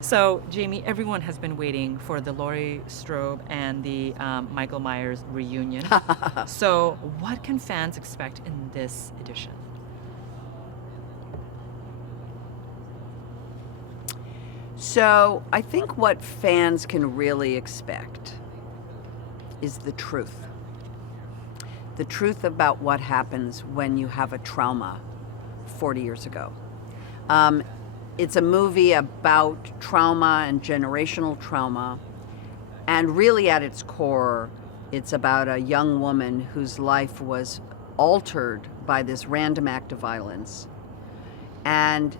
So, Jamie, everyone has been waiting for the Laurie Strode and the Michael Myers reunion. So, what can fans expect in this edition? So, I think what fans can really expect is the truth. The truth about what happens when you have a trauma 40 years ago. It's a movie about trauma and generational trauma, and really at its core, it's about a young woman whose life was altered by this random act of violence. And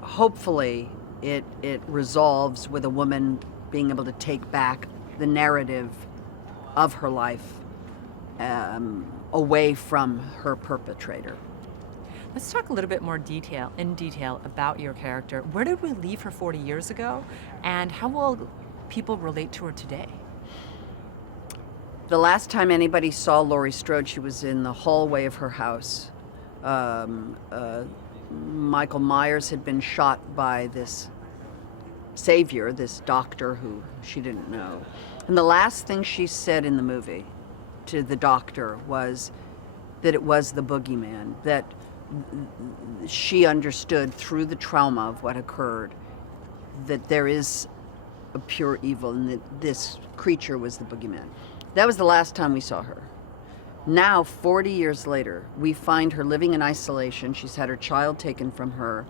hopefully it resolves with a woman being able to take back the narrative of her life away from her perpetrator. Let's talk a little bit more in detail about your character. Where did we leave her 40 years ago, and how will people relate to her today? The last time anybody saw Laurie Strode, she was in the hallway of her house. Michael Myers had been shot by this savior, this doctor who she didn't know. And the last thing she said in the movie to the doctor was that it was the boogeyman, that she understood through the trauma of what occurred that there is a pure evil and that this creature was the boogeyman. That was the last time we saw her. Now, 40 years later, we find her living in isolation. She's had her child taken from her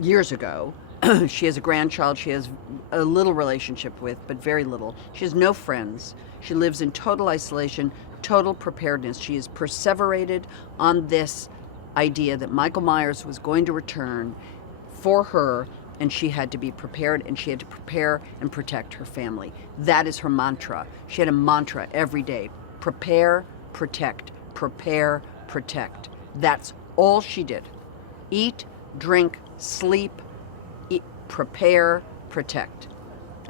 years ago. She has a grandchild she has a little relationship with, but very little. She has no friends. She lives in total isolation, total preparedness. She has perseverated on this idea that Michael Myers was going to return for her, and she had to be prepared, and she had to prepare and protect her family. That is her mantra. She had a mantra every day: prepare, protect, prepare, protect. That's all she did. Eat, drink, sleep, prepare, protect.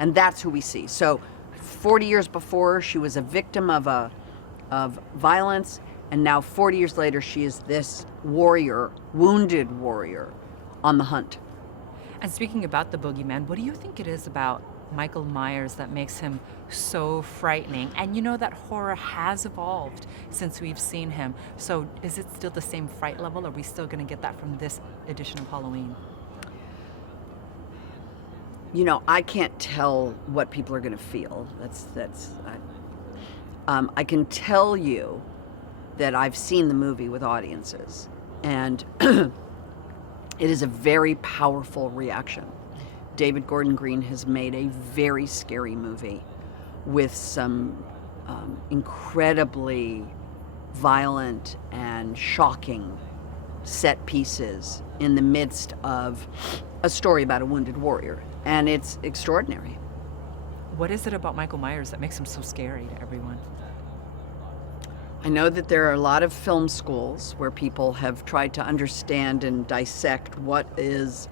And that's who we see. So 40 years before, she was a victim of violence, and now 40 years later, she is this warrior, wounded warrior on the hunt. And speaking about the boogeyman, what do you think it is about Michael Myers that makes him so frightening? And you know that horror has evolved since we've seen him. So is it still the same fright level? Are we still going to get that from this edition of Halloween? You know, I can't tell what people are going to feel. I can tell you that I've seen the movie with audiences, and it is a very powerful reaction. David Gordon Green has made a very scary movie with some incredibly violent and shocking set pieces in the midst of a story about a wounded warrior, and it's extraordinary. What is it about Michael Myers that makes him so scary to everyone? I know that there are a lot of film schools where people have tried to understand and dissect what are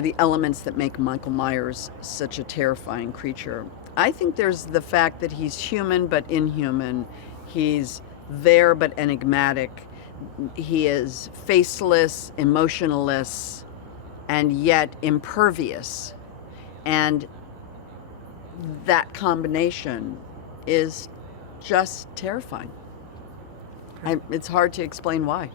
the elements that make Michael Myers such a terrifying creature. I think there's the fact that he's human but inhuman. He's there but enigmatic. He is faceless, emotionless, and yet impervious. And that combination is just terrifying. It's hard to explain why.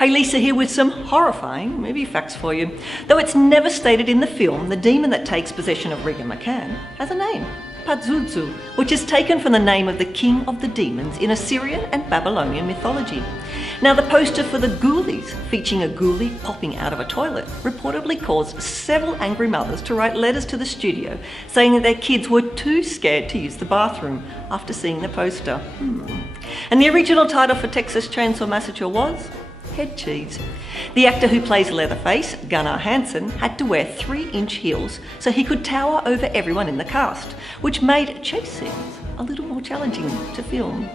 Hey, Lisa here with some horrifying movie facts for you. Though it's never stated in the film, the demon that takes possession of Regan McCann has a name, Pazuzu, which is taken from the name of the king of the demons in Assyrian and Babylonian mythology. Now, the poster for the Ghoulies, featuring a ghoulie popping out of a toilet, reportedly caused several angry mothers to write letters to the studio saying that their kids were too scared to use the bathroom after seeing the poster. And the original title for Texas Chainsaw Massacre was Head Cheese. The actor who plays Leatherface, Gunnar Hansen, had to wear 3-inch heels so he could tower over everyone in the cast, which made chase scenes a little more challenging to film.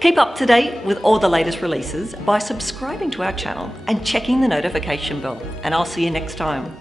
Keep up to date with all the latest releases by subscribing to our channel and checking the notification bell, and I'll see you next time.